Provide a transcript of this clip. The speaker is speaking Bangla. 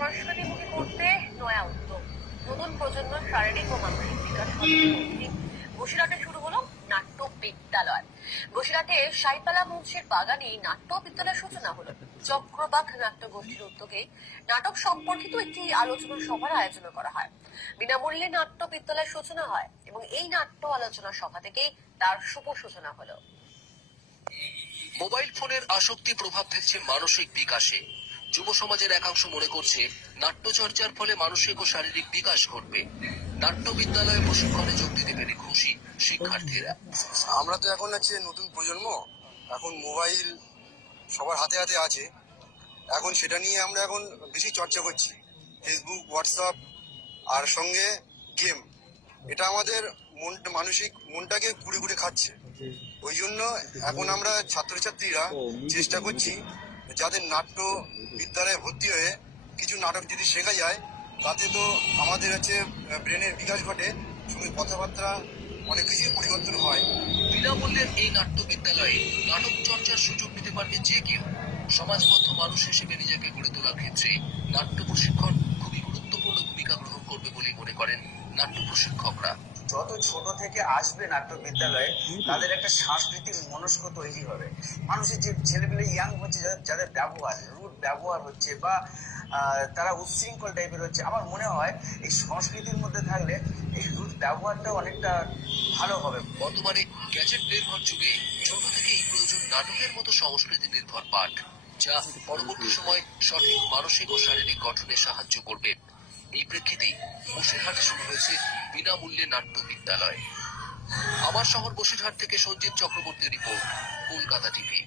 সংস্কৃতিমুখী করতে নয়া উদ্যোগ, নতুন প্রজন্ম শারীরিক ও মানসিক বিকাশ বসিরহাটে শুরু হলো নাট্য বিদ্যালয়। বসিরহাটে সাইপালা মঞ্চের বাগানে নাট্য বিদ্যালয়ের সূচনা হলো। চক্রবাক নাট্য গোষ্ঠীর উদ্যোগে নাটক সম্পর্কিত একটি আলোচনা সভার আয়োজন করা হয়। বিনামূল্যে নাট্য বিদ্যালয়ের সূচনা হয় এবং এই নাট্য আলোচনা সভা থেকেই তার শুভ সূচনা হলো। মোবাইল ফোনের আসক্তি প্রভাব ফেলছে মানসিক বিকাশে। যুব সমাজের একাংশ মনে করছে নাট্যচর্চার ফলে মানসিক ও শারীরিক বিকাশ ঘটবে। নাট্য বিদ্যালয়ে প্রশিক্ষণে যোগ দিতে পেরে খুশি শিক্ষার্থীরা। আমরা তো এখন হচ্ছে নতুন প্রজন্ম, এখন মোবাইল সবার হাতে হাতে আছে, এখন সেটা নিয়ে আমরা এখন বেশি চর্চা করছি। ফেসবুক, হোয়াটসঅ্যাপ আর সঙ্গে গেম, এটা আমাদের মানসিক মনটাকে কুড়ে কুড়ে খাচ্ছে। ওই জন্য এখন আমরা ছাত্রছাত্রীরা চেষ্টা করছি যাদের নাট্য বিদ্যালয়ে ভর্তি হয়ে কিছু নাটক যদি শেখা যায়, তাতে তো আমাদের হচ্ছে ব্রেনের বিকাশ ঘটে, সঙ্গে কথাবার্তা অনেক কিছুই পরিবর্তন হয়। বিনামূল্যের এই নাট্য বিদ্যালয়ে নাটক চর্চার সুযোগ নিতে পারবে যে কেউ। সমাজবদ্ধ মানুষ হিসেবে নিজেকে গড়ে তোলার ক্ষেত্রে নাট্য প্রশিক্ষণ খুবই গুরুত্বপূর্ণ ভূমিকা গ্রহণ করবে বলে মনে করেন নাট্য প্রশিক্ষকরা। যত ছোট থেকে আসবে নাট্য বিদ্যালয়ে, তাদের একটা সাংস্কৃতিক মনস্ক তৈরি হবে। মানুষের যে ছেলেমেলে ইয়াং হচ্ছে, যাদের ব্যবহার রুট ব্যবহার হচ্ছে বা তারা উচ্ছৃঙ্খল টাইপের হচ্ছে, আমার মনে হয় এই সংস্কৃতির মধ্যে থাকলে এই রুট ব্যবহারটা অনেকটা ভালো হবে। বর্তমানে গ্যাজেট নির্ভর যুগে ছোট থেকেই প্রয়োজন নাটকের মতো সংস্কৃতি নির্ভর পাঠ, যা পরবর্তী সময় সঠিক মানসিক ও শারীরিক গঠনে সাহায্য করবে। এই প্রেক্ষিতেই বসিরহাটে শুরু হয়েছে বিনামূল্যে নাট্য বিদ্যালয়। আমার শহর বসিরহাট থেকে সঞ্জিত চক্রবর্তীর রিপোর্ট, কলকাতা টিভি।